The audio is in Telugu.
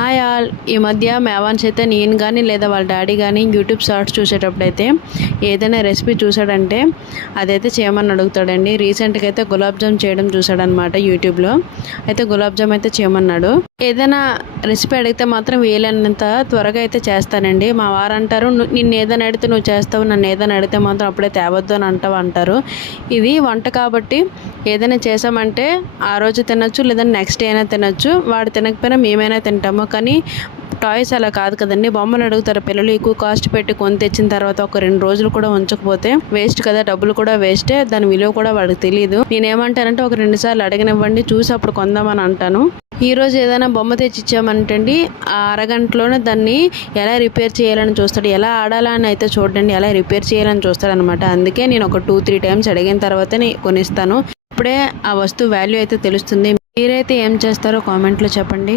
Hi all. ఈ మధ్య మేవాన్స్ అయితే నేను కానీ లేదా వాళ్ళ డాడీ కానీ యూట్యూబ్ షార్ట్స్ చూసేటప్పుడైతే ఏదైనా రెసిపీ చూసాడంటే అదైతే చేయమని అడుగుతాడండి. రీసెంట్గా అయితే గులాబ్ జామ్ చేయడం చూసాడనమాట యూట్యూబ్లో. అయితే గులాబ్ జామ్ అయితే చేయమన్నాడు. ఏదైనా రెసిపీ అడిగితే మాత్రం వీలైనంత త్వరగా అయితే చేస్తానండి. మా వారు అంటారు, నిన్ను ఏదైనా అడిగితే నువ్వు చేస్తావు, నన్ను ఏదైనా అడిగితే మాత్రం అప్పుడే తేవద్దు అని అంటారు. ఇది వంట కాబట్టి ఏదైనా చేసామంటే ఆ రోజు తినొచ్చు, లేదంటే నెక్స్ట్ డే అయినా తినొచ్చు. వాడు తినకపోయినా మేమైనా తింటాము. కానీ టాయ్స్ అలా కాదు కదండి. బొమ్మలు అడుగుతారు పిల్లలు, ఎక్కువ కాస్ట్ పెట్టి కొని తెచ్చిన తర్వాత ఒక 2 రోజులు కూడా ఉంచకపోతే వేస్ట్ కదా, డబ్బులు కూడా వేస్టే, దాని విలువ కూడా వాడికి తెలియదు. నేనేమంటానంటే ఒక 2 సార్లు అడగనివ్వండి, చూసి అప్పుడు కొందామని అంటాను. ఈ రోజు ఏదైనా బొమ్మ తెచ్చి ఇచ్చామంటండి, ఆ అరగంటలోనే దాన్ని ఎలా రిపేర్ చేయాలని చూస్తాడు. ఎలా ఆడాలని అయితే చూడండి, ఎలా రిపేర్ చేయాలని చూస్తాడు అనమాట. అందుకే నేను ఒక 2-3 టైమ్స్ అడిగిన తర్వాతనే కొనిస్తాను. ఇప్పుడే ఆ వస్తువు వాల్యూ అయితే తెలుస్తుంది. మీరైతే ఏం చేస్తారో కామెంట్లో చెప్పండి.